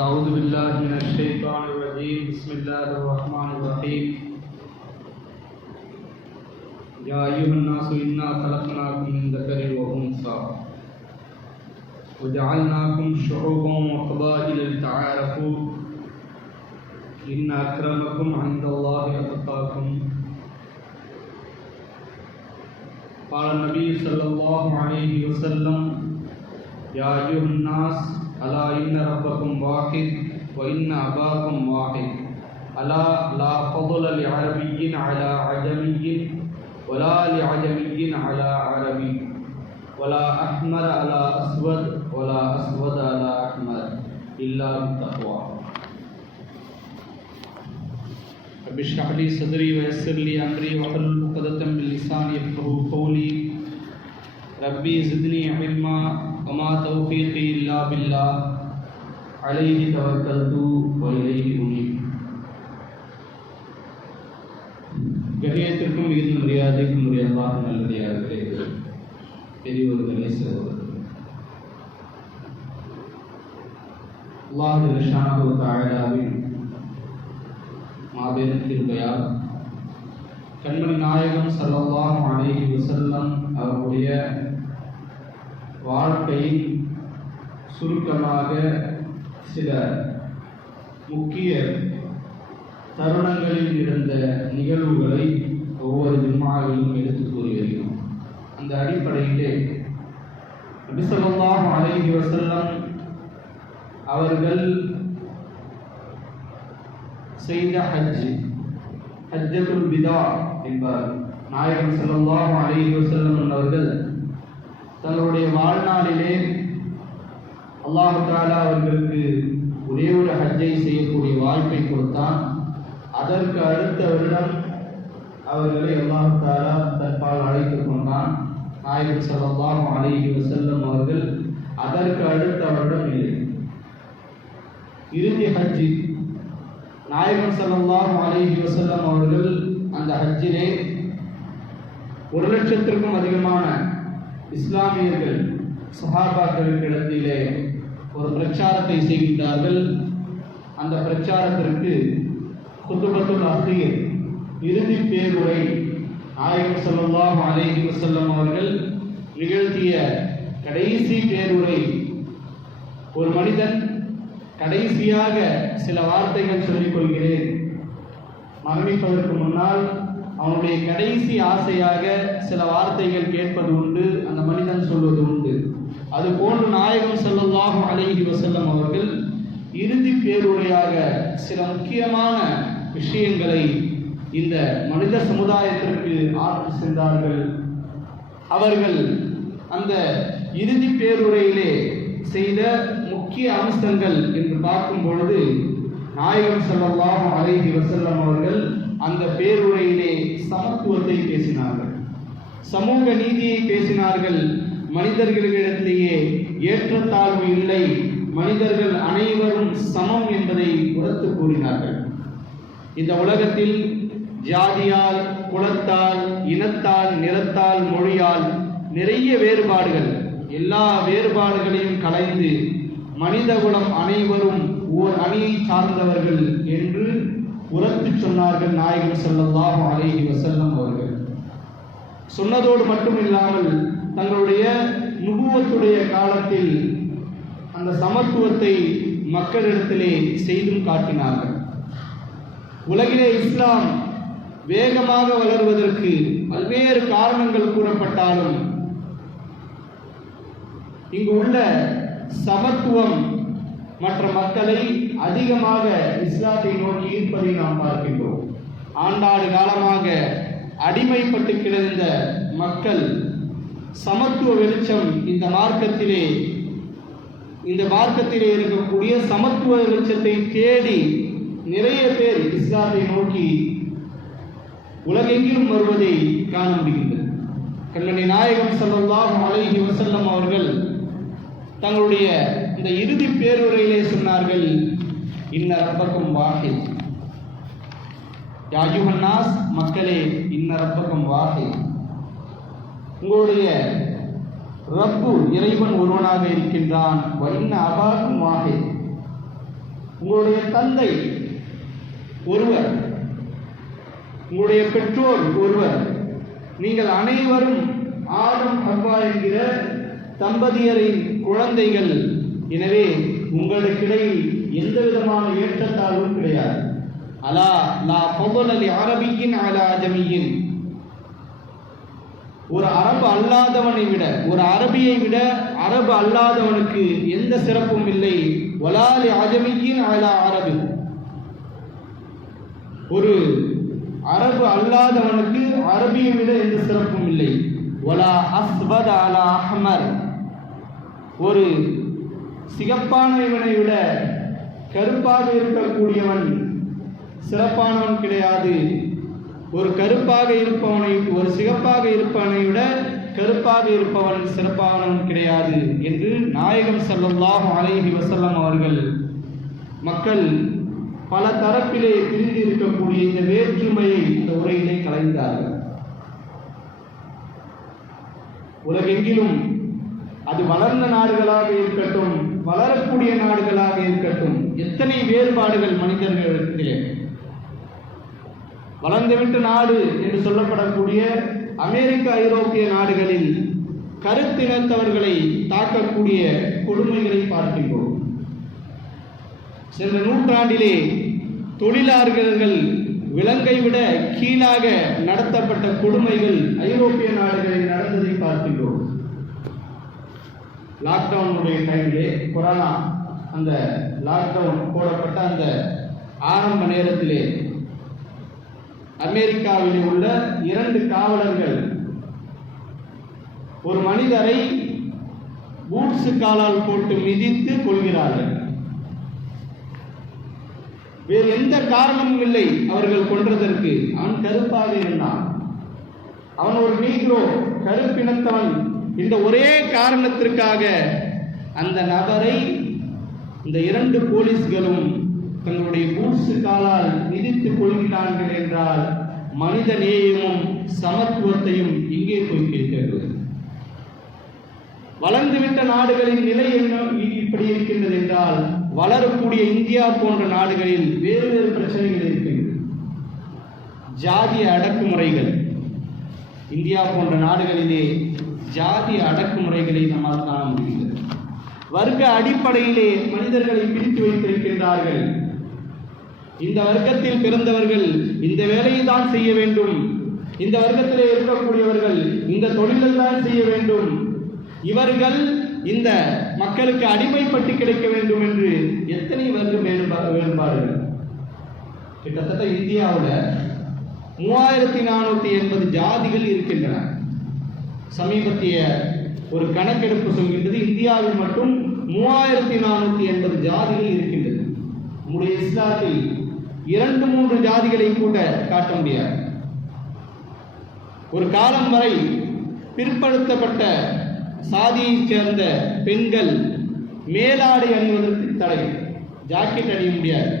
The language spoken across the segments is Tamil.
أعوذ بالله من الشيطان الرجيم. بسم الله الرحمن الرحيم. يا أيها الناس إنا خلقناكم من ذكر وأنثى وجعلناكم شعوبا وقبائل لتعارفوا إن أكرمكم عند الله أتقاكم. قال النبي صلى الله عليه وسلم: يا أيها الناس ألا إن ربكم واحد وإن أباكم واحد ألا لا فضل لعربي على عجمي ولا لعجمي على عربي ولا أحمر على أسود ولا أسود على أحمر إلا بالتقوى. رب اشرح لي صدري ويسر لي أمري واحلل عقدة من لساني يفقهوا قولي. ربي زدني علما وما توفيقي إلا بالله عليه توكلت وإليه أنيب. கண்ணியத்திற்கும் மிகுந்த மரியாதைக்கும் உரிய அல்லாஹ் நல்லடியார்களே, பெரியவர்களே, சகோதரர்களே, அல்லாஹ் ஜல்லஷானஹு வ தஆலாவின் மாபெரும் கிருபையால் கண்மணி நாயகம் ஸல்லல்லாஹு அலைஹி வஸல்லம் அவருடைய வாழ்க்கையில் சுருக்கமாக சில முக்கிய தருணங்களில் இருந்த நிகழ்வுகளை ஒவ்வொரு ஜும்ஆவிலும் எடுத்து கூறி வருகிறோம். அந்த அடிப்படையிலே நபி ஸல்லல்லாஹு அலைஹி வஸல்லம் அவர்கள் செய்த ஹஜ்ஜத்துல் விதா என்பார். நாயகம் ஸல்லல்லாஹு அலைஹி வஸல்லம் அவர்கள் தங்களுடைய வாழ்நாளிலே அல்லாஹ் தஆலா அவர்களுக்கு ஒரே ஒரு ஹஜ்ஜை செய்யக்கூடிய வாய்ப்பை கொடுத்தான். அதற்கு அடுத்த வருடம் அவர்களை அல்லாஹ் தஆலா தன்பால் அழைத்துக் கொண்டான். நாயகம் ஸல்லல்லாஹு அலைஹி வஸல்லம் அவர்கள் அதற்கு அடுத்த வருடம் இல்லை, இறுதி ஹஜ்ஜி நாயகம் ஸல்லல்லாஹு அலைஹி வஸல்லம் அவர்கள் அந்த ஹஜ்ஜிலே 1,00,000க்கும் அதிகமான இஸ்லாமியர்கள் சஹாபாக்களிடத்திலே ஒரு பிரச்சாரத்தை செய்கின்றார்கள். அந்த பிரச்சாரத்திற்கு குதுபத்துல் அஹீர், இறுதி பேருரை நாயகம் ஸல்லல்லாஹு அலைஹி வஸல்லம் அவர்கள் நிகழ்த்திய கடைசி பேருரை. ஒரு மனிதன் கடைசியாக சில வார்த்தைகள் சொல்லிக் கொள்கிறேன், மரணிப்பதற்கு முன்னால் அவனுடைய கடைசி ஆசையாக சில வார்த்தைகள் கேட்பது உண்டு, அந்த மனிதன் சொல்வது உண்டு. அது போன்று நாயகம் ஸல்லல்லாஹு அலைஹி வஸல்லம் அவர்கள் இறுதி பேருரையாக சில முக்கியமான விஷயங்களை இந்த மனித சமுதாயத்திற்கு ஆற்றி சென்றார்கள். அவர்கள் அந்த இறுதி பேருரையிலே செய்த முக்கிய அம்சங்கள் என்று பார்க்கும் பொழுது நாயகம் ஸல்லல்லாஹு அலைஹி வஸல்லம் அவர்கள் அந்த பேருரையிலே சமத்துவத்தை பேசினார்கள், சமூக நீதியை பேசினார்கள். மனிதர்களிடத்திலேயே ஏற்றத்தாழ்வு இல்லை, மனிதர்கள் அனைவரும் சமம் என்பதை உரத்து கூறினார்கள். இந்த உலகத்தில் ஜாதியால், குலத்தால், இனத்தால், நிறத்தால், மொழியால் நிறைய வேறுபாடுகள், எல்லா வேறுபாடுகளையும் களைந்து மனிதகுலம் அனைவரும் ஓர் அணியை சார்ந்தவர்கள் என்று உரத்து சொன்னார்கள் நாயகம் ஸல்லல்லாஹு அலைஹி வஸல்லம் அவர்கள். சொன்னதோடு மட்டும் இல்லாமல் தங்களுடைய நுபுவத்துடைய காலத்தில் அந்த சமத்துவத்தை மக்களிடத்திலே செய்தும் காட்டினார்கள். உலகிலே இஸ்லாம் வேகமாக வளர்வதற்கு பல்வேறு காரணங்கள் கூறப்பட்டாலும் இங்கு உள்ள சமத்துவம் மற்ற மக்களை அதிகமாக இஸ்லாத்தை நோக்கி ஈர்ப்பதை நாம் பார்க்கின்றோம். ஆண்டாண்டு காலமாக அடிமைப்பட்டு கிடந்த மக்கள் சமத்துவ வெளிச்சம் இந்த மார்க்கத்திலே இருக்கக்கூடிய சமத்துவ வெளிச்சத்தை தேடி நிறைய பேர் இஸ்லாத்தை நோக்கி உலகெங்கிலும் வருவதை காண முடிகின்றது. கண்மணி நாயகம் ஸல்லல்லாஹு அலைஹி வஸல்லம் அவர்கள் தங்களுடைய இந்த இறுதி பேருரையிலே சொன்னார்கள், இன்ன ரப்பக்கும் வாஹித், யா அய்யுஹன் நாஸ், மக்களே, இன்ன ரப்பக்கும் வாஹித், உங்களுடைய ரப்பு இறைவன் ஒருவனாக இருக்கின்றான். இன்ன அபாக்கும் வாஹித், உங்களுடைய தந்தை ஒருவர், உங்களுடைய பெற்றோர் ஒருவர், நீங்கள் அனைவரும் ஆதம் ஹவ்வா என்கிற தம்பதியரின் குழந்தைகள். எனவே உங்களுக்கிடையில் எந்த விதமான ஏற்றத்தாழ்வும் கிடையாது. அலா லா ஃபضل لعربي على عجمي. ஒரு அரபு அல்லாதவனை விட, ஒரு அரபியை விட அரபு அல்லாதவனுக்கு எந்த சிறப்பும் இல்லை. வலா لعجمي على عربي. ஒரு அரபு அல்லாதவனுக்கு அரபியை விட எந்த சிறப்பும் இல்லை. வலா அஸ்வத் அலா அஹ்மர். ஒரு சிகப்பானவனை விட கருப்பாக இருக்கக்கூடியவன் சிறப்பானவன் கிடையாது. ஒரு கருப்பாக இருப்பவனை, ஒரு சிகப்பாக இருப்பவனை விட கருப்பாக இருப்பவன் சிறப்பானவன் கிடையாது என்று நாயகம் ஸல்லல்லாஹு அலைஹி வஸல்லம் அவர்கள் மக்கள் பல தரப்பிலே பிரிந்து இருக்கக்கூடிய இந்த வேற்றுமையை இந்த உரையிலே கலைந்தார்கள். உலகெங்கிலும் அது வளர்ந்த நாடுகளாக இருக்கட்டும், வளரக்கூடிய நாடுகளாக இருக்கட்டும், எத்தனை வேறுபாடுகள் மனிதர்களிடத்திலே. வளர்ந்துவிட்ட நாடு என்று சொல்லப்படக்கூடிய அமெரிக்க ஐரோப்பிய நாடுகளில் கருத்தினத்தவர்களை தாக்கக்கூடிய கொடுமைகளை பார்க்கின்றோம். சென்ற நூற்றாண்டிலே தொழிலாளர்கள் விலங்கை விட கீழாக நடத்தப்பட்ட கொடுமைகள் ஐரோப்பிய நாடுகளில் நடந்ததை பார்க்கின்றோம். லாக்டவுனுடைய டைமிலே, கொரோனா அந்த லாக்டவுன் போடப்பட்ட அந்த ஆரம்ப நேரத்திலே அமெரிக்காவிலே உள்ள 2 காவலர்கள் ஒரு மனிதரை பூட்ஸ் காலால் போட்டு மிதித்து கொள்கிறார்கள். வேறு எந்த காரணமும் இல்லை அவர்கள் கொன்றதற்கு. அவன் கருப்பாக இருந்தான், அவன் ஒரு நீக்ரோ, கருப்பினத்தவன். இந்த ஒரே காரணத்திற்காக அந்த நபரை இந்த 2 போலீஸ்களும் தங்களுடைய பூட்ஸ் காலால் மிதித்துக் கொள்கிறார்கள் என்றால் மனித நேயமும் சமத்துவத்தையும் இங்கே போய் கேட்கிறது. வளர்ந்துவிட்ட நாடுகளின் நிலை என்ன இப்படி இருக்கின்றது என்றால், வளரக்கூடிய இந்தியா போன்ற நாடுகளில் வேறு வேறு பிரச்சனைகள் இருக்கின்றன. ஜாதிய அடக்குமுறைகள், இந்தியா போன்ற நாடுகளிலே ஜாதிய அடக்குமுறைகளை நம்மால் காண முடிகிறது. வர்க்க அடிப்படையிலே மனிதர்களை பிரித்து வைத்திருக்கின்றார்கள். இந்த வர்க்கத்தில் பிறந்தவர்கள் இந்த வேலையை தான் செய்ய வேண்டும், இந்த வர்க்கத்திலே இருக்கக்கூடியவர்கள் இந்த தொழிலை தான் செய்ய வேண்டும், இவர்கள் இந்த மக்களுக்கு அடிமைப்பட்டு கிடைக்க வேண்டும் என்று எத்தனை வர்க்க வேறுபாடுகள். கிட்டத்தட்ட இந்தியாவில் 3480 ஜாதிகள் இருக்கின்றன. சமீபத்திய ஒரு கணக்கெடுப்பு சொல்கின்றது, இந்தியாவில் மட்டும் 3480 ஜாதிகள் இருக்கின்றது. நம்முடைய இஸ்லாத்தில் 2-3 ஜாதிகளை கூட காட்ட முடியாது. ஒரு காலம் வரை பிற்படுத்தப்பட்ட சாதியைச் சேர்ந்த பெண்கள் மேலாடை அணிவதற்கு தடை, ஜாக்கெட் அணிய முடியாது.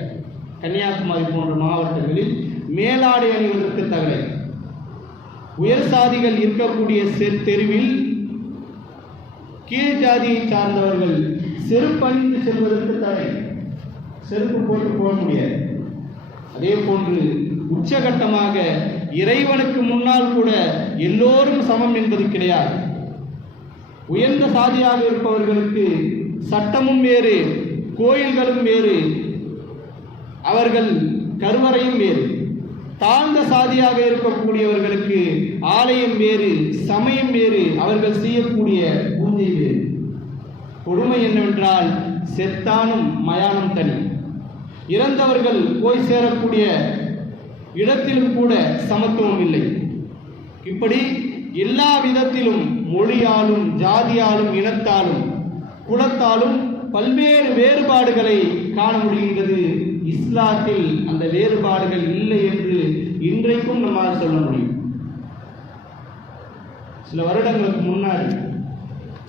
கன்னியாகுமரி போன்ற மாவட்டங்களில் மேலாடை அணிவதற்கு தடை. உயர் சாதிகள் இருக்கக்கூடிய தெருவில் கீழ் ஜாதியை சார்ந்தவர்கள் செருப்பு அணிந்து செல்வதற்கு தடை, செருப்பு போட்டு போக முடியாது. அதே போன்று உச்சகட்டமாக இறைவனுக்கு முன்னால் கூட எல்லோரும் சமம் என்பது கிடையாது. உயர்ந்த சாதியாக இருப்பவர்களுக்கு சட்டமும் வேறு, கோயில்களும் வேறு, அவர்கள் கருவறையும் வேறு. தாழ்ந்த சாதியாக இருக்கக்கூடியவர்களுக்கு ஆலயம் வேறு, சமயம் வேறு, அவர்கள் செய்யக்கூடிய பூஜை வேறு. கொடுமை என்னவென்றால், செத்தானும் மயானம் தனி. இறந்தவர்கள் போய் சேரக்கூடிய இடத்திலும் கூட சமத்துவம் இல்லை. இப்படி எல்லா விதத்திலும் மொழியாலும் ஜாதியாலும் இனத்தாலும் குலத்தாலும் பல்வேறு வேறுபாடுகளை காண முடிகின்றது. இஸ்லாத்தில் அந்த வேறுபாடுகள் இல்லை என்று இன்றைக்கும் நம்மால் சொல்ல முடியும். சில வருடங்களுக்கு முன்னாடி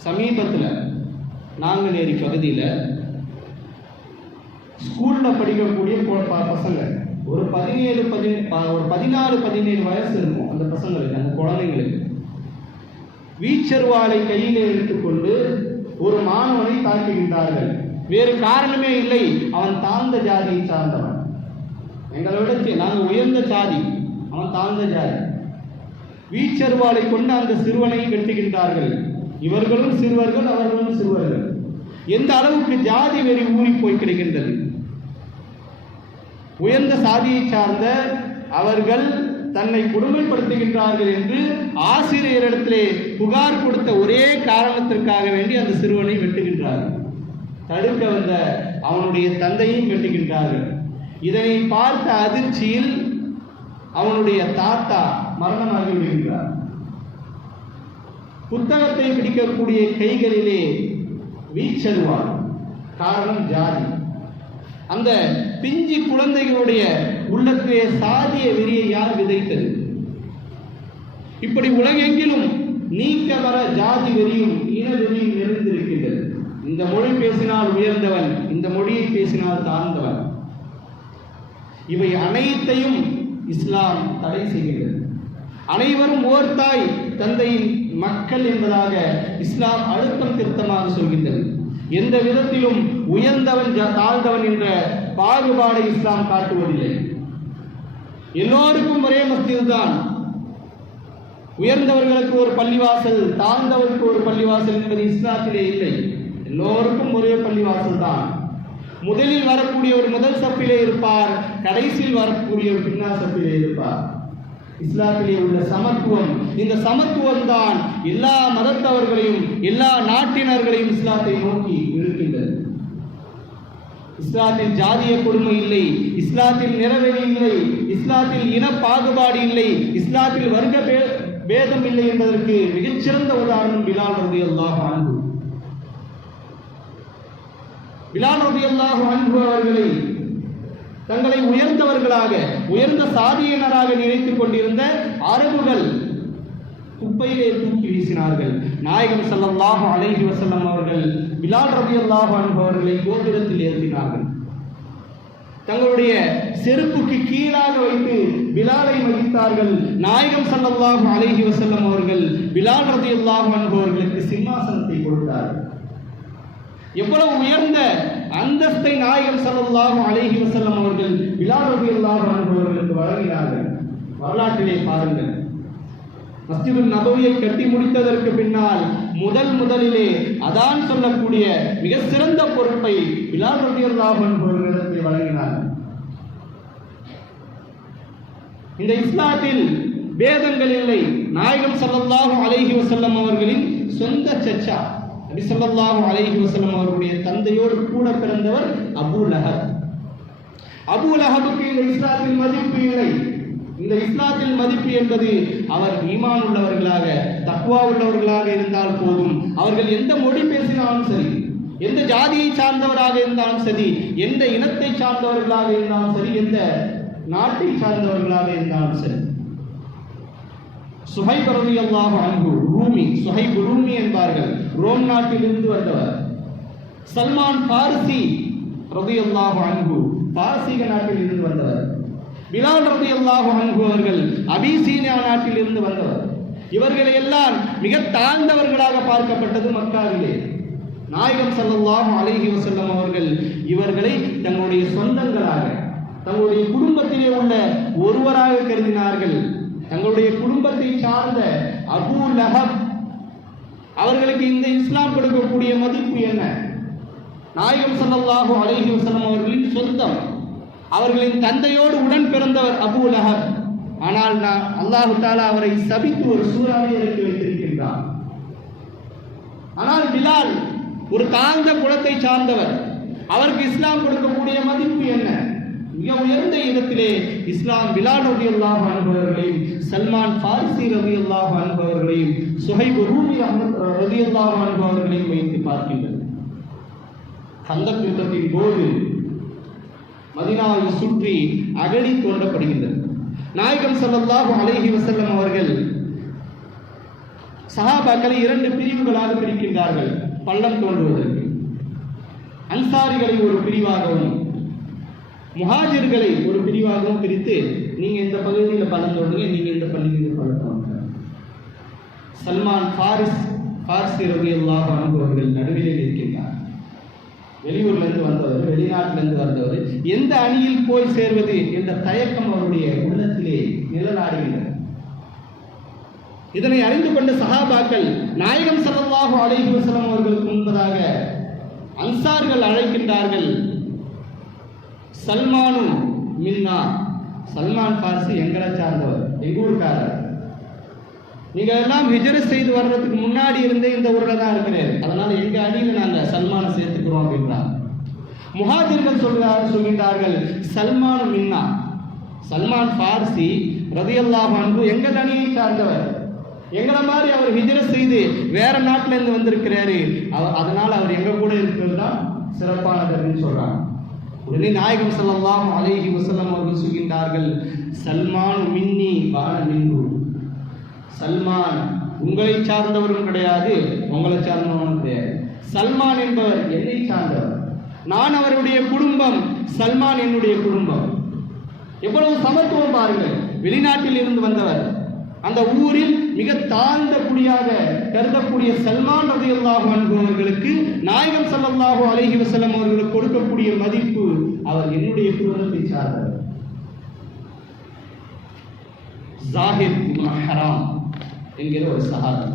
சமீபத்தில் நாங்குநேரி பகுதியில் ஸ்கூலில் படிக்கக்கூடிய பசங்க ஒரு 16-17 வயசு இருக்கும். அந்த பசங்களுக்கு, அந்த குழந்தைங்களுக்கு வீச்சர்வாளை கையிலே எடுத்துக்கொண்டு ஒரு மாணவனை தாக்குகின்றார்கள். வேறு காரணமே இல்லை, அவன் தாழ்ந்த ஜாதியை சார்ந்தவன். எங்களை விட நாங்கள் உயர்ந்த ஜாதி, அவன் தாழ்ந்த ஜாதி. வீச்சருவாளை கொண்டு அந்த சிறுவனை வெட்டுகின்றார்கள். இவர்களும் சிறுவர்கள், அவர்களும் சிறுவர்கள். எந்த அளவுக்கு ஜாதி வெறி ஊறி போய் கிடைக்கின்றது. உயர்ந்த சாதியை சார்ந்த அவர்கள் தன்னை கொடுமைப்படுத்துகின்றார்கள் என்று ஆசிரியரிடத்திலே புகார் கொடுத்த ஒரே காரணத்திற்காக வேண்டி அந்த சிறுவனை வெட்டுகின்றார்கள். தடுக்க வந்த அவனுடைய தந்தையும் வெட்டுகின்றார்கள். இதனை பார்த்த அதிர்ச்சியில் அவனுடைய தாத்தா மரணமாகி விடுகின்றார். புத்தகத்தை பிடிக்கக்கூடிய கைகளிலே வீச்சருவார். காரணம் ஜாதி. அந்த பிஞ்சி குழந்தைகளுடைய உள்ளத்திலே சாதிய வெறியை யார் விதைத்தது? இப்படி உலகெங்கிலும் நீக்க வர ஜாதி வெறியும் இன வெறியும் நிறைந்திருக்கின்றது. இந்த மொழி பேசினால் உயர்ந்தவன், இந்த மொழியை பேசினால் தாழ்ந்தவன். இவை அனைத்தையும் இஸ்லாம் தடை செய்கிறது. அனைவரும் ஓர் தாய் தந்தையின் மக்கள் என்பதாக இஸ்லாம் அழுத்தம் திருத்தமாக சொல்கின்றது. எந்த விதத்திலும் உயர்ந்தவன் தாழ்ந்தவன் என்ற பாகுபாடை இஸ்லாம் காட்டுவதில்லை. எல்லோருக்கும் ஒரே மஸ்ஜித் தான். உயர்ந்தவர்களுக்கு ஒரு பள்ளிவாசல், தாழ்ந்தவருக்கு ஒரு பள்ளிவாசல் என்பது இஸ்லாத்திலே இல்லை. எல்லோருக்கும் ஒரே பள்ளிவாசல் தான். முதலில் வரக்கூடியவர் முதல் சப்பிலே இருப்பார், கடைசியில் வரக்கூடியவர் பின்னால் சப்பிலே இருப்பார். இஸ்லாத்திலே உள்ள சமத்துவம், இந்த சமத்துவம் தான் எல்லா மதத்தவர்களையும் எல்லா நாட்டினர்களையும் இஸ்லாத்தை நோக்கி இருக்கின்றது. இஸ்லாத்தில் ஜாதிய கொடுமை இல்லை, இஸ்லாத்தில் நிறவெளி இல்லை, இஸ்லாத்தில் இன பாகுபாடு இல்லை, இஸ்லாத்தில் வர்க்க பேதம் இல்லை என்பதற்கு மிகச்சிறந்த உதாரணம் பிலால் ரலியல்லாஹு அன்ஹு. பிலால் ரலியல்லாஹு அன்ஹு அவர்களை தங்களை உயர்ந்தவர்களாக, உயர்ந்த சாதியினராக நினைத்துக் கொண்டிருந்த அரபுகள் குப்பையிலே தூக்கி வீசினார்கள். நாயகம் ஸல்லல்லாஹு அலைஹி வஸல்லம் அவர்கள் பிலால் ரலியல்லாஹு அன்ஹு அவர்களை கோபுரத்தில் ஏற்றினார்கள். தங்களுடைய செருப்புக்கு கீழாக வைத்து பிலாலை மதித்தார்கள். நாயகம் ஸல்லல்லாஹு அலைஹி வஸல்லம் அவர்கள் பிலால் ரலியல்லாஹு அன்ஹு அவர்களுக்கு சிம்மாசனத்தை கொடுத்தார்கள். எவ்வளவு உயர்ந்த அந்தஸ்தை நாயகம் ஸல்லல்லாஹு அலைஹி வஸல்லம் அவர்கள் பிலால் ரலியல்லாஹு அன்ஹு அவர்களுக்கு வழங்கினார்கள். வரலாற்றிலே பாருங்கள், மஸ்ஜிதுன் நபவியை கட்டி முடித்ததற்கு பின்னால் முதலிலே அதான் சொல்லக்கூடிய மிக சிறந்த பொறுப்பை பிலால் ரலியல்லாஹு அன்ஹு அவர்களிடத்தில் வழங்கினார்கள். இந்த இஸ்லாத்தில் வேதங்கள் இல்லை. நாயகம் ஸல்லல்லாஹு அலைஹி வஸல்லம் அவர்களின் சொந்த சச்சா நபி ஸல்லல்லாஹு அலைஹி வஸல்லம் அவருடைய தந்தையோடு கூட பிறந்தவர் அபூ லஹப். அபூ லஹபுக்கு இந்த இஸ்லாத்தில் மதிப்பு இல்லை. இந்த இஸ்லாத்தில் மதிப்பு என்பது அவர் ஈமான் உள்ளவர்களாக, தக்வா உள்ளவர்களாக இருந்தால் போதும். அவர்கள் எந்த மொழி பேசினாலும் சரி, எந்த ஜாதியை சார்ந்தவராக இருந்தாலும் சரி, எந்த இனத்தை சார்ந்தவர்களாக இருந்தாலும் சரி, எந்த நாட்டை சார்ந்தவர்களாக இருந்தாலும் சரி. சுஹைப் ரலியல்லாஹு அன்ஹு ரூமி, சுஹைப் ரூமி என்பார்கள், ரோம் நாட்டிலிருந்து வந்தவர். சல்மான் ஃபாரிசி ரலியல்லாஹு அன்ஹு பாரசீக நாட்டில் இருந்து வந்தவர். பிலால் ரலியல்லாஹு அன்ஹு அவர்கள் அபிசீனியா நாட்டில் இருந்து வந்தவர். இவர்களை எல்லாம் மிக தாழ்ந்தவர்களாக பார்க்கப்பட்டது மக்காவிலே. நாயகம் ஸல்லல்லாஹு அலைஹி வஸல்லம் அவர்கள் இவர்களை தங்களுடைய சொந்தங்களாக, தங்களுடைய குடும்பத்திலே உள்ள ஒருவராக கருதினார்கள். தங்களுடைய குடும்பத்தை சார்ந்த அபூ லஹப் அவர்களுக்கு இந்த இஸ்லாம் கொடுக்கக்கூடிய மதிப்பு என்ன? நாயகம் ஸல்லல்லாஹு அலைஹி வஸல்லம் அவர்களின் சொந்தம். அவர்களின் தந்தையோடு உடன் பிறந்தவர் அபூ லஹப். ஆனால் அல்லாஹ் தஆலா அவரை சபித்து ஒரு சூறாவை இறக்கி வைத்திருக்கின்றார். ஆனால் பிலால் ஒரு தாழ்ந்த குலத்தை சார்ந்தவர். அவருக்கு இஸ்லாம் கொடுக்கக்கூடிய மதிப்பு என்ன? மிக உயர்ந்த இடத்திலே இஸ்லாம் பிலால் ரலியல்லாஹு அன்ஹு அவர்களையும், சல்மான் ஃபாரிசி ரலியல்லாஹு அன்ஹு அவர்களையும், சுஹைப் ரூமி ரலியல்லாஹு அன்ஹு அவர்களையும் வைத்து பார்க்கின்றது. கந்தக் யுத்தத்தின் போது மதீனாவை சுற்றி அகழி தோண்டப்படுகின்றது. நாயகம் ஸல்லல்லாஹு அலைஹி வஸல்லம் அவர்கள் சஹாபாக்களை 2 பிரிவுகளாக பிரிக்கின்றார்கள் பள்ளம் தோண்டுவதற்கு. அன்சாரிகளை ஒரு பிரிவாகவும் முஹாஜிர்களை ஒரு பிரிவாகவும் பிரித்து, நீங்க இந்த பகுதியில் பள்ளம் தோண்டுங்க, நீங்க இந்த பள்ளியில் பள்ளம் தோண்டுங்க. சல்மான் ஃபாரிசி ரலியல்லாஹு அன்ஹு அவர்கள் நடுவிலே நிற்கின்றார். வெளியூர்லேருந்து வந்தவர், வெளிநாட்டிலிருந்து வந்தவர், எந்த அணியில் போய் சேர்வது என்ற தயக்கம் அவருடைய உள்ளத்திலே நிழலாடுகின்றன. இதனை அறிந்து கொண்ட சஹாபாக்கள் நாயகம் ஸல்லல்லாஹு அலைஹி வஸல்லம் அவர்களுக்கு முன்பதாக அன்சார்கள் அழைக்கின்றார்கள், சல்மானு மின்னா, சல்மான் பார்சி எங்களை சார்ந்தவர், எங்க ஊருக்காரர், நீங்க எல்லாம் ஹிஜ்ரத் செய்து வர்றதுக்கு முன்னாடி இருந்தே இந்த ஊர்ல தான் இருக்கிறார், அதனால எங்க அணியில நாங்க சல்மானை சேர்த்துக்கிறோம் அப்படின்றாங்க. முஹாஜிர்கள் சொல்கின்றார்கள், சல்மான் மின்னா, சல்மான் பார்சி ரலியல்லாஹு அன்ஹு எங்கள் அணியை சார்ந்தவர், எங்களை மாதிரி அவர் ஹிஜ்ரத் செய்து வேற நாட்டில இருந்து வந்திருக்கிறாரு, அதனால அவர் எங்க கூட இருக்கிறது தான் சிறப்பானது அப்படின்னு சொல்றாங்க. உடனே நாயகம் ஸல்லல்லாஹு அலைஹி வஸல்லம் அவர்கள் சொல்கின்றார்கள், சல்மான் மின்னி வான மின்னு, சல்மான் உங்களை சார்ந்தவரும் கிடையாது, உங்களை சார்ந்தவரும் கிடையாது, சல்மான் என்பவர் என்னை சார்ந்தவர், நான் அவருடைய குடும்பம், சல்மான் என்னுடைய குடும்பம். எவ்வளவு சமத்துவம் பாருங்கள். வெளிநாட்டில் இருந்து வந்தவர், அந்த ஊரில் மிக தாழ்ந்த குடியாக கருதக்கூடிய சல்மான் ரலியல்லாஹு அன்ஹு அவர்களுக்கு நாயகம் ஸல்லல்லாஹு அலைஹி வஸல்லம் அவர்களுக்கு கொடுக்கக்கூடிய மதிப்பு, அவர் என்னுடைய குடும்பத்தை சார்ந்தவர். ஜாஹிர் இப்னு ஹராம் என்கிற ஒரு சஹாபி,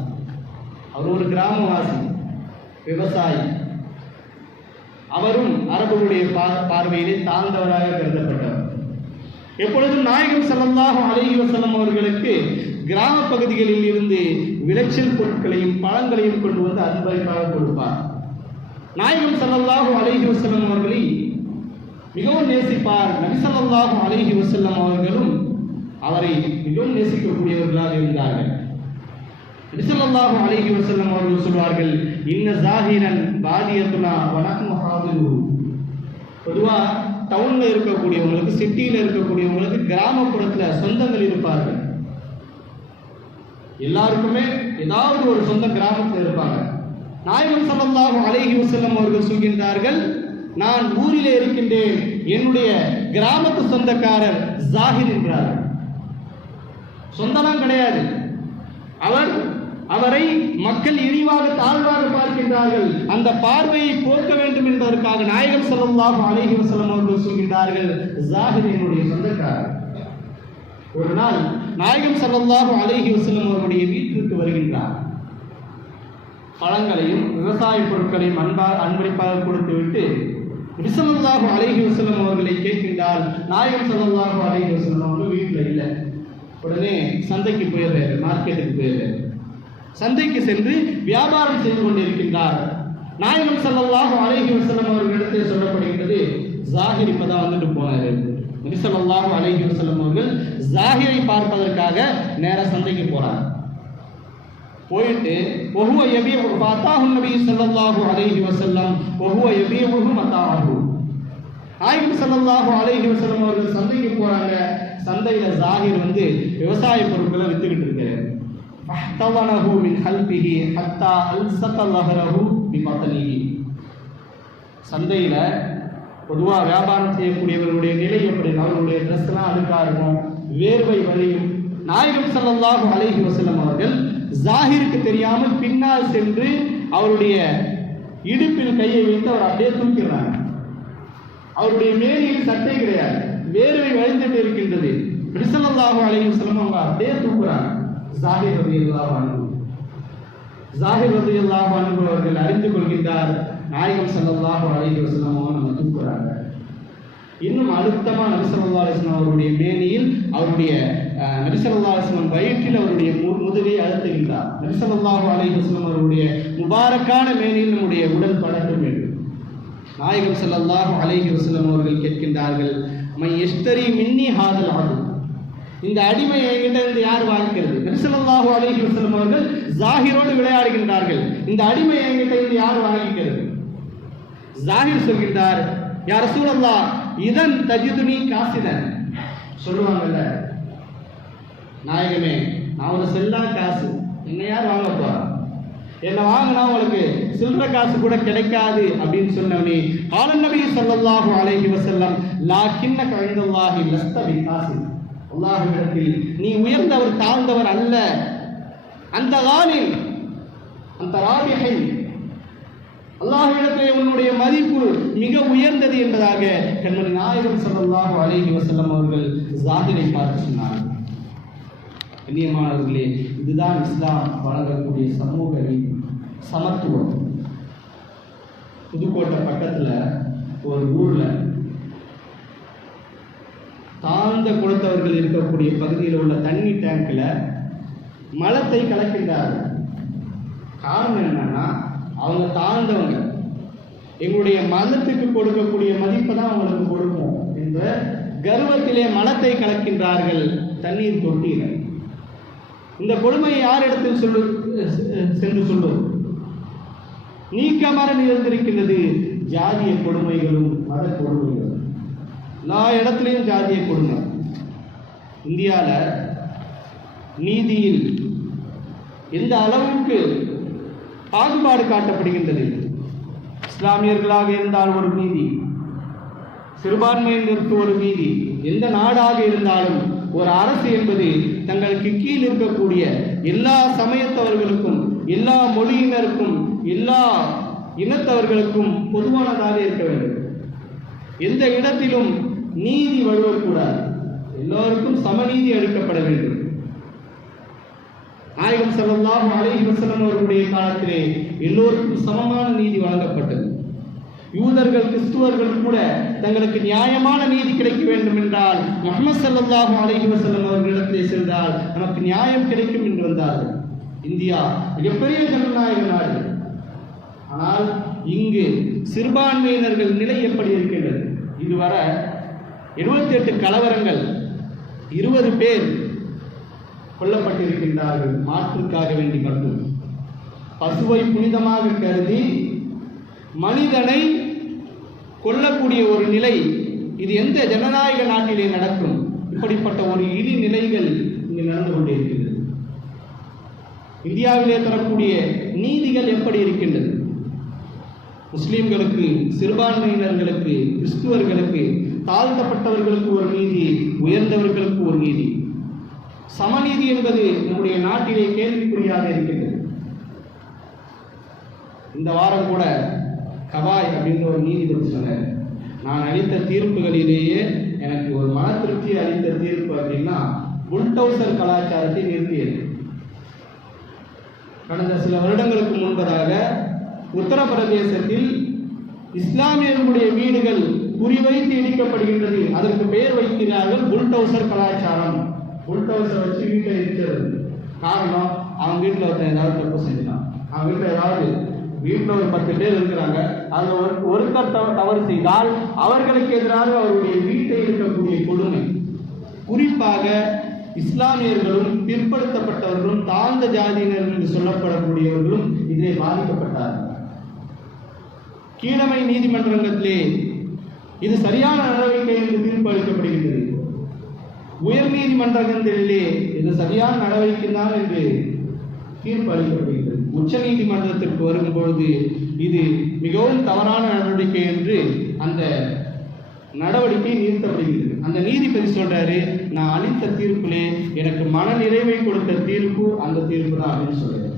அவர் ஒரு கிராமவாசி, விவசாயி. அவரும் அரபுடைய பார்வையிலே தாழ்ந்தவராக கருதப்பட்டவர். எப்பொழுதும் நாயகம் ஸல்லல்லாஹு அலைஹி வஸல்லம் அவர்களுக்கு கிராம பகுதிகளில் இருந்து விளைச்சல் பொருட்களையும் பழங்களையும் கொண்டு வந்து அன்பளிப்பாக கொடுப்பார். நாயகம் ஸல்லல்லாஹு அலைஹி வஸல்லம் அவர்களை மிகவும் நேசிப்பார். நபி ஸல்லல்லாஹு அலைஹி வஸல்லம் அவர்களும் அவரை மிகவும் நேசிக்கக்கூடியவர்களாக இருந்தார்கள். நபி ஸல்லல்லாஹு அலைஹி வஸல்லம் அவர்கள் சொல்வார்கள், இன்ன ஜாஹிரன் பாதியத்துனா வனஹ்னு ஹாதிரு. பொதுவா டவுன்ல இருக்கக்கூடியவங்களுக்கு, சிட்டியில இருக்கக்கூடியவங்களுக்கு கிராமப்புறத்துல சொந்தங்கள் இருப்பார்கள். எல்லாருக்குமே ஏதாவது ஒரு சொந்த கிராமத்தில் இருப்பாங்க. நாயகம் ஸல்லல்லாஹு அலைஹி வஸல்லம் அவர்கள் சொல்கின்றார்கள், நான் ஊரிலே இருக்கின்றேன், என்னுடைய கிராமத்து சொந்தக்காரர் ஜாஹிர் என்றார்கள். சொந்தம் கிடையாது. அவரை மக்கள் இழிவாக தாழ்வாக பார்க்கின்றார்கள். அந்த பார்வையை போக்க வேண்டும் என்பதற்காக நாயகம் ஸல்லல்லாஹு அலைஹி வஸல்லம் அவர்கள் சொல்கின்றார்கள், ஜாஹிர் என்னுடைய சொந்தக்காரர். ஒரு நாள் நாயகம் ஸல்லல்லாஹு அலைஹி வஸல்லம் அவருடைய வீட்டிற்கு வருகின்றார். பழங்களையும் விவசாய பொருட்களையும் அன்பளிப்பாக கொடுத்துவிட்டு நபி ஸல்லல்லாஹு அலைஹி வஸல்லம் அவர்களை கேட்கின்றார். நாயகம் ஸல்லல்லாஹு அலைஹி வஸல்லம் அவர்கள் வீட்டில் இல்லை. உடனே சந்தைக்கு போயிடுறாரு, மார்க்கெட்டுக்கு போயிடுறாரு. சந்தைக்கு சென்று வியாபாரம் செய்து கொண்டிருக்கின்றார். நாயகம் ஸல்லல்லாஹு அலைஹி வஸல்லம் அவர்களிடத்தில் சொல்லப்படுகின்றது, ஜாஹிர் இப்பதான் வந்துட்டு போனாரு. நபி ஸல்லல்லாஹு அலைஹி வஸல்லம் அவர்கள் ஜாஹிரை பார்ப்பதற்காக நேர சந்தைக்கு போறார். போயிட்டு வஹுவ யபீஉ ஃபஅதாஹு நபி ஸல்லல்லாஹு அலைஹி வஸல்லம் வஹுவ யபீஉஹு மதாஹு. நாயகம் ஸல்லல்லாஹு அலைஹி வஸல்லம் அவர்கள் சந்தைக்கு போறாங்க. சந்தையில ஜாஹிர் வந்து விவசாய பொருட்களை வித்துக்கிட்டு இருக்காரு. ஃபஹ்தவனஹு மின் ஹல்பிஹி ஹத்தா அல்ஸக லஹரஹு பிபத்னிஹி. சந்தையில பொதுவா வியாபாரம் செய்யக்கூடியவர்களுடைய நிலை எப்படி, அவர்களுடைய ட்ரெஸ் எல்லாம் அழுக்கா இருக்கும், வேர்வை வழியும். நாயகம் ஸல்லல்லாஹு அலைஹி வஸல்லம் அவர்கள் ஜாஹிருக்கு தெரியாமல் பின்னால் சென்று அவருடைய இடுப்பில் கையை வைத்து அவர் அப்படியே தூக்கிறாங்க. அவருடைய மேனியில் சட்டை கிடையாது, வேர்வை வழிந்துட்டு இருக்கின்றது. நபி ஸல்லல்லாஹு அலைஹி வஸல்லம் அவங்க அப்படியே தூக்குறாங்க. ஜாஹிர் ரலியல்லாஹு அன்ஹு அவர்கள் அறிந்து கொள்கின்றார், நாயகம் ஸல்லல்லாஹு அலைஹி வஸல்லம் அவங்க தூக்குறாங்க. இன்னும் அழுத்தமா நபி ஸல்லல்லாஹு அலைஹி வஸல்லம் அவருடைய மேனியில், அவருடைய நபி ஸல்லல்லாஹு அலைஹி வஸல்லம் வயிற்றில் அவருடைய முதுகை அழுத்துகின்றார். நபி ஸல்லல்லாஹு அலைஹி வஸல்லம் அவருடைய முபாரக்கான மேனியில் நம்முடைய உடல் படட்டும் என்று நாயகம் ஸல்லல்லாஹு அலைஹி வஸல்லம் அவர்கள் கேட்கின்றார்கள், மை யஷ்தரி மின்னி ஹாதல் அப்து. இந்த அடிமையை என்கிட்ட இருந்து யார் வாங்கிக்கிறது? நபி ஸல்லல்லாஹு அலைஹி வஸல்லம் அவர்கள் ஜாஹிரோடு விளையாடுகின்றார்கள். இந்த அடிமையை என்கிட்ட இருந்து யார் வாங்கிக்கிறது? ஜாஹிர் சொல்கின்றார், யா ரசூலல்லாஹ் இதன் தஜிதுனி காசிதன். சொல்லுவாங்கல்ல, நாயகமே நான் ஒரு செல்லா காசு, என்ன யார் வாங்க போறா, என்ன வாங்கினா உங்களுக்கு சில்லற காசு கூட கிடைக்காது அப்படின்னு சொன்னவனே, காலன் நபி ஸல்லல்லாஹு அலைஹி வஸல்லம் லாக்கின்னக இன்தல்லாஹி லஸ்த பிகாசி. அல்லாஹ்விடத்தில் நீ உயர்ந்தவர் தாழ்ந்தவர் அல்ல. அந்த காலில் அந்த ராபிஹை அல்லாஹ்விடத்திலே உன்னுடைய மதிப்பு மிக உயர்ந்தது என்பதாக கண்மணி நாயகம் ஸல்லல்லாஹு அலைஹி வஸல்லம் அவர்கள் ஜாஹிரை பார்த்து சொன்னார்கள். கண்ணியமானவர்களே, இதுதான் இஸ்லாம் வழங்கக்கூடிய சமூக நீதி, சமத்துவம். புதுக்கோட்டை பக்கத்துல ஒரு ஊர்ல தாழ்ந்த குலத்தவர்கள் இருக்கக்கூடிய பகுதியில் உள்ள தண்ணி டேங்க்ல மலத்தை கலக்கின்றார்கள். காரணம் என்னன்னா, அவங்க தாழ்ந்தவங்க, எங்களுடைய மதத்துக்கு கொடுக்கக்கூடிய மதிப்பை தான் அவங்களுக்கு கொடுப்போம் என்ற கர்வத்திலே மலத்தை கலக்கின்றார்கள் தண்ணீர் தொட்டியில். இந்த கொடுமையை யாரிடத்தில் சென்று சொல்வது? நீக்கமர நிறைந்திருக்கின்றது ஜாதிய கொடுமைகளும் மத கொடுமைகளும். எல்லா இடத்துலையும் ஜாதிய கொடுமை. இந்தியாவில் நீதியில் எந்த அளவுக்கு பாகுபாடு காட்டப்படுகின்றது. இஸ்லாமியர்களாக இருந்தால் ஒரு நீதி, சிறுபான்மையினருக்கு ஒரு நீதி. எந்த நாடாக இருந்தாலும் ஒரு அரசு என்பது தங்களுக்கு கீழ் இருக்கக்கூடிய எல்லா சமயத்தவர்களுக்கும், எல்லா மொழியினருக்கும், எல்லா இனத்தவர்களுக்கும் பொதுவானதாக இருக்க வேண்டும். எந்த இடத்திலும் நீதி வழுவக்கூடாது. எல்லோருக்கும் சமநீதி அளிக்கப்பட வேண்டும். நாயகம் ஸல்லல்லாஹு அலைஹி வஸல்லம் அவர்களுடைய காலத்திலே எல்லோருக்கும் சமமான நீதி வழங்கப்பட்டது. யூதர்கள், கிறிஸ்துவர்கள் கூட தங்களுக்கு நியாயமான நீதி கிடைக்க வேண்டும் என்றால் முஹம்மது ஸல்லல்லாஹு அலைஹி வஸல்லம் அவர்களிடத்திலே சென்றால் நமக்கு நியாயம் கிடைக்கும் என்று வந்தார்கள். இந்தியா மிகப்பெரிய ஜனநாயக நாடு. ஆனால் இங்கு சிறுபான்மையினர்கள் நிலை எப்படி இருக்கின்றது? இதுவரை 78 கலவரங்கள், 20 பேர் கொல்லப்பட்டிருக்கின்றார்கள். மாற்றுக்காக வேண்டி மட்டும். பசுவை புனிதமாக கருதி மனிதனை கொல்லக்கூடிய ஒரு நிலை, இது எந்த ஜனநாயக நாட்டிலே நடக்கும்? இப்படிப்பட்ட ஒரு இழி நிலைகள் இங்கு நடந்து கொண்டிருக்கிறது. இந்தியாவிலே தரக்கூடிய நீதிகள் எப்படி இருக்கின்றது? முஸ்லிம்களுக்கு, சிறுபான்மையினர்களுக்கு, கிறிஸ்துவர்களுக்கு, தாழ்த்தப்பட்டவர்களுக்கு ஒரு நீதி, உயர்ந்தவர்களுக்கு ஒரு நீதி. சமநீதி என்பது நம்முடைய நாட்டிலே கேள்விக்குறியாக இருக்கின்றது. இந்த வாரம் கூட கவாய் அப்படின்ற ஒரு நீதிபதி சொன்னார், நான் அளித்த தீர்ப்புகளிலேயே எனக்கு ஒரு மன திருப்தி அளித்த தீர்ப்பு அப்படின்னா புல்டோசர் கலாச்சாரத்தை நிறுத்தியது. கடந்த சில வருடங்களுக்கு முன்பதாக உத்தரப்பிரதேசத்தில் இஸ்லாமியர்களுடைய வீடுகள் குறிவைத்து இடிக்கப்படுகின்றது. அதற்கு பெயர் வைக்கிறார்கள் புல்டோசர் கலாச்சாரம். புல்டோசர் வச்சு வீட்டை இருக்கிறது. காரணம், அவங்க வீட்டில் ஒருத்தன் ஏதாவது தப்பு செஞ்சான். அவங்க வீட்டில் ஏதாவது வீட்டில் ஒரு 10 பேர் இருக்கிறாங்க, அதில் ஒருத்தர் தவறு செய்தால் அவர்களுக்கு எதிராக அவருடைய வீட்டை இருக்கக்கூடிய கொடுமை. குறிப்பாக இஸ்லாமியர்களும், பிற்படுத்தப்பட்டவர்களும், தாழ்ந்த ஜாதியினர்கள் என்று சொல்லப்படக்கூடியவர்களும் இதிலே பாதிக்கப்பட்டார்கள். கீழமை நீதிமன்றங்களிலே இது சரியான நடவடிக்கை என்று தீர்ப்பு அளிக்கப்படுகின்றது. உயர் நீதிமன்றங்களிலே இது சரியான நடவடிக்கை தான் என்று தீர்ப்பு அளிக்கப்படுகிறது. உச்ச நீதிமன்றத்திற்கு வரும்பொழுது இது மிகவும் தவறான நடவடிக்கை என்று அந்த நடவடிக்கை நிறுத்தப்படுகிறது. அந்த நீதிபதி சொல்றாரு, நான் அளித்த தீர்ப்பிலே எனக்கு மன நிறைவை கொடுத்த தீர்ப்பு அந்த தீர்ப்பு தான் அப்படின்னு சொல்றாரு.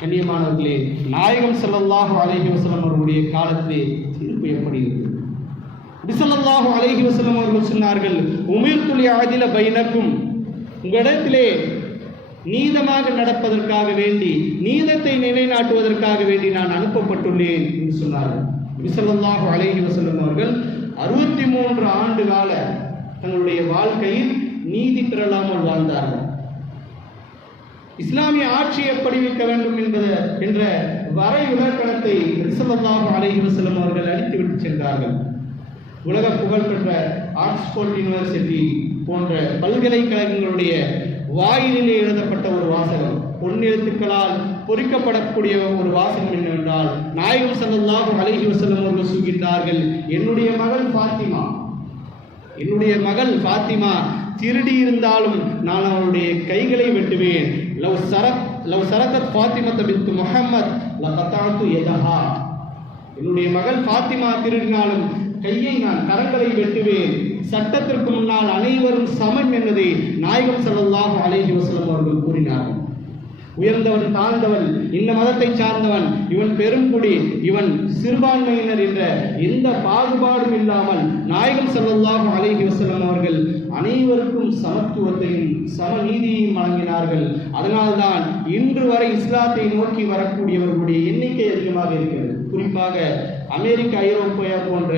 கண்ணியமானவர்களே, நாயகம் ஸல்லல்லாஹு அலைஹி வஸல்லம் அவர்களுடைய காலத்திலே தீர்ப்பு எப்படி இருக்கு? நபி ஸல்லல்லாஹு அலைஹி வஸல்லம் அவர்கள் சொன்னார்கள், உமிர்து லிஅதில பைனக்கும், உங்களிடத்திலே நீதமாக நடப்பதற்காக வேண்டி, நீதத்தை நிலைநாட்டுவதற்காக வேண்டி நான் அனுப்பப்பட்டுள்ளேன் என்று சொன்னார்கள். நபி ஸல்லல்லாஹு அலைஹி வஸல்லம் அவர்கள் 63 ஆண்டு கால தங்களுடைய வாழ்க்கையில் நீதி பெறலாமல் வாழ்ந்தார்கள். இஸ்லாமிய ஆட்சி எப்படி வைக்க வேண்டும் என்ற வரை விளக்கணத்தை நபி ஸல்லல்லாஹு அலைஹி வஸல்லம் அவர்கள் அளித்துவிட்டு சென்றார்கள். உலக புகழ்பெற்ற ஆக்ஸ்போர்ட் யூனிவர்சிட்டி போன்ற பல்கலைக்கழகங்களுடைய வாயிலே எழுதப்பட்ட ஒரு வாசகம், பொன்னெழுத்துக்களால் பொறிக்கப்படக்கூடிய ஒரு வாசகம் என்னவென்றால், நாயகம் ஸல்லல்லாஹு அலைஹி வஸல்லம் அவர்கள் சொல்கின்றார்கள், என்னுடைய மகள் ஃபாத்திமா திருடி இருந்தாலும் நான் அவளுடைய கைகளை வெட்டுவேன். லவ் சரகத் ஃபாத்திமத் பின்த் முஹம்மத் லகதஅது யதஹா, என்னுடைய மகள் ஃபாத்திமா திருடினாலும் கரங்களை வெட்டுவேன். சட்டத்திற்கு முன்னால் அனைவரும் சமம் என்பதை நாயகம் ஸல்லல்லாஹு அலைஹி வஸல்லம் அவர்கள் கூறினார்கள். உயர்ந்தவன் தாழ்ந்தவன், இந்த மதத்தை சார்ந்தவன், இவன் பெருங்குடி, இவன் சிறுபான்மையினர் என்ற எந்த பாகுபாடும் இல்லாமல் நாயகம் ஸல்லல்லாஹு அலைஹி வஸல்லம் அவர்கள் அனைவருக்கும் சமத்துவத்தையும் சமநீதியையும் வழங்கினார்கள். அதனால்தான் இன்று வரை இஸ்லாத்தை நோக்கி வரக்கூடியவர்களுடைய எண்ணிக்கை அதிகமாக இருக்கிறது. குறிப்பாக அமெரிக்க, ஐரோப்பியா போன்ற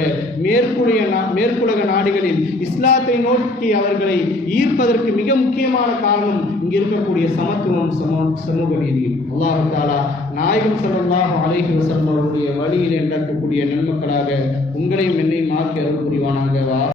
மேற்குலக நாடுகளில் இஸ்லாத்தை நோக்கி அவர்களை ஈர்ப்பதற்கு மிக முக்கியமான காரணம் இங்கு இருக்கக்கூடிய சமத்துவம், சமூக நீதியும். அல்லாஹ் தஆலா நாயகம் ஸல்லல்லாஹு அலைஹி வஸல்லம் அவருடைய வழியில் நடக்கக்கூடிய நன்மக்களாக உங்களையும் என்னையும் ஆக்கி அருள் புரிவானாக.